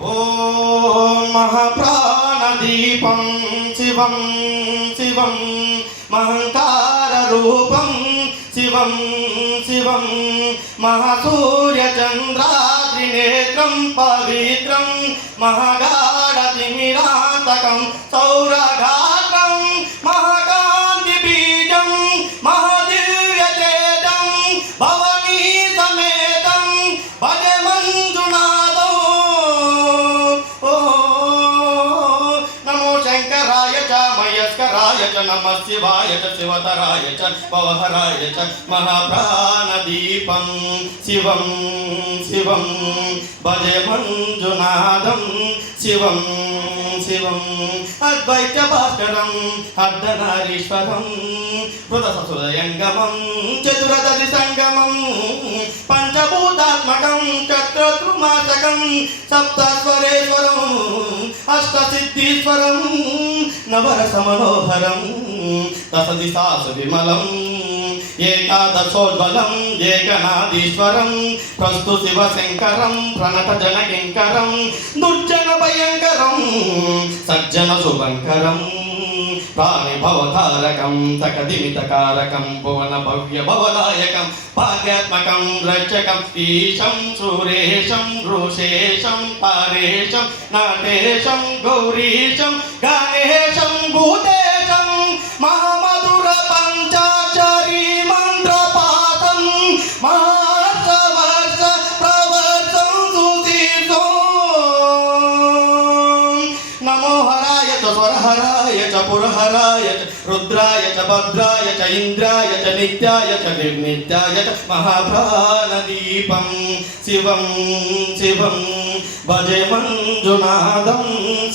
ఓం మహాప్రాణదీపం శివం శివం మహంకార రూపం శివం శివం మహాసూర్యచంద్రాద్రినేత్రం పవిత్రం మహాగాఢతిమిరాంతకం సౌరగాత్రం మహాకాంతి బీజం మహాదివ్యతేజం భవనీ సమేతం భజ మంజునాథం. నమో శంకరాయ చ మయస్కరాయ చ నమః శివాయ చ శివతరాయ చ పవహరాయ చ మహాప్రాణదీపం శివం శివం భజ మంజునాథం శివం శివం అద్వైత భాస్కరం అర్ధనారీశ్వరం హృదససురయంగమం చతురదది సంగమం పంచభూతాత్మకం చక్రద్రుమాచకం సప్తస్వరేశ్వరం అష్టసిద్ధీశ్వరం నవరసమనోహరం దశదిశాసు విమలం ఏకాదశోజ్వలం ఏకనాదీశ్వరం ప్రస్తు శివశంకరం ప్రణత జనకింకరం దుర్జన భయంకరం సజ్జన శుభంకరం ప్రాణి భవతారకం తకదిమితకారకం భువన భవ్య భవదాయకం భాగ్యాత్మకం రక్షకం ఈశం సురేశం ఋషేశం పారేశం నటేశం గౌరీశం గణేశం భూతేశం మహామధుర పంచాక్షరీ మంత్రపాఠం మహావర్ష ప్రవర్షం సుశీర్షం. నమో హరాయ చ స్వరహరాయ చ పురహరాయ చ రుద్రాయ చ భద్రాయ చ ఇంద్రాయ చ నిత్యాయ చ నిర్నిత్యాయ చ మహాప్రాణదీపం శివం శివం భజ మంజునాథం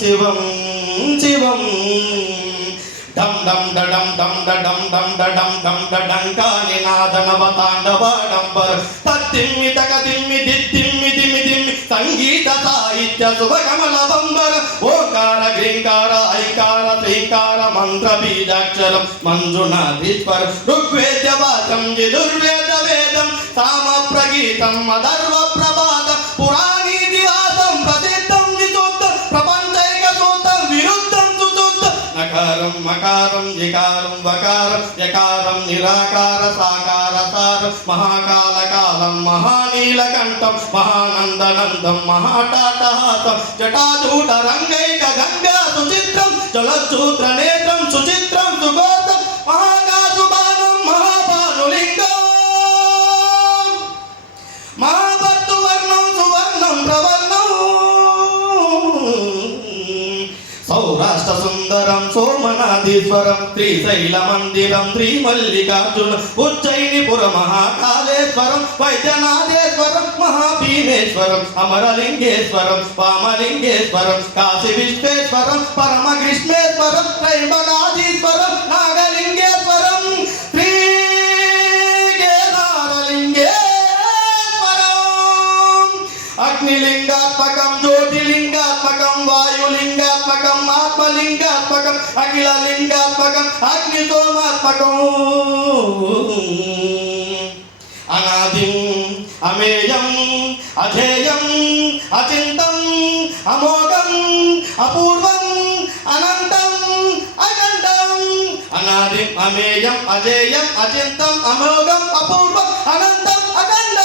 శివం శివం. డం డం డడం డం డడం డం డడం డం డడంకాని నాదనవతాండవాడంబర్ తత్తిమ్మి తకదిమ్మి దిత్తిమ్మి దిమ్మి దిమ్మి సంగీత సాహిత్య శుభకమల బంబర ఓంకార గ్రీంకార ఐకార శ్రీకార మంత్ర బీజాక్షరం మంజునాథీశ్వర ఋగ్వేద వాచం యజుర్వేద వేదం సామ ప్రగీతం అధర్వ ప్రభాత పురాణీతిహాసం ప్రసిద్ధం విశుద్ధం ప్రపంచైక సూత్రం విరుద్ధం సుశుద్ధం నకారం మకారం జికారం వకారం యకారం నిరాకార సాకార సారం మహాకాలకాలం మహానీలకంఠం మహానందనందం మహాటాటహాసం జటాజూట రంగైక గంగా సుచిత్రం జలచూత్ర నేత్రం సుచిత్రం సుగోతం మహాకాశుబాణం మహాభానులింగం మహాభర్తువర్ణం సువర్ణం ప్రవర్ణం సౌరాష్ట్ర సుందరం సోమనాథీశ్వరం శ్రీశైల మందిరం శ్రీమల్లికార్జున ఉజ్జయినిపుర మహాకాళేశ్వరం వైద్యనాథేశ్వరం మహాభీమేశ్వరం అమరలింగేశ్వరం వామలింగేశ్వరం కాశీ విశ్వేశ్వరం పరమకృష్ణేశ్వరం త్రైంబకాధీశ్వరం నాగలింగేశ్వరం శ్రీ కేదారలింగేశ్వరం అగ్నిలింగాత్మకం జ్యోతిలింగాత్మకం వాయులింగాత్మకం ఆత్మలింగాత్మకం అఖిలలింగాత్మకం అగ్నిసోమాత్మకం అనాదిం అమేయం అధేయం అచింతం అమోఘం అపూర్వం అనంతం అఖండం అనాదిం అమేయం అజేయం అచింతం అమోఘం అపూర్వం అనంతం అఖండం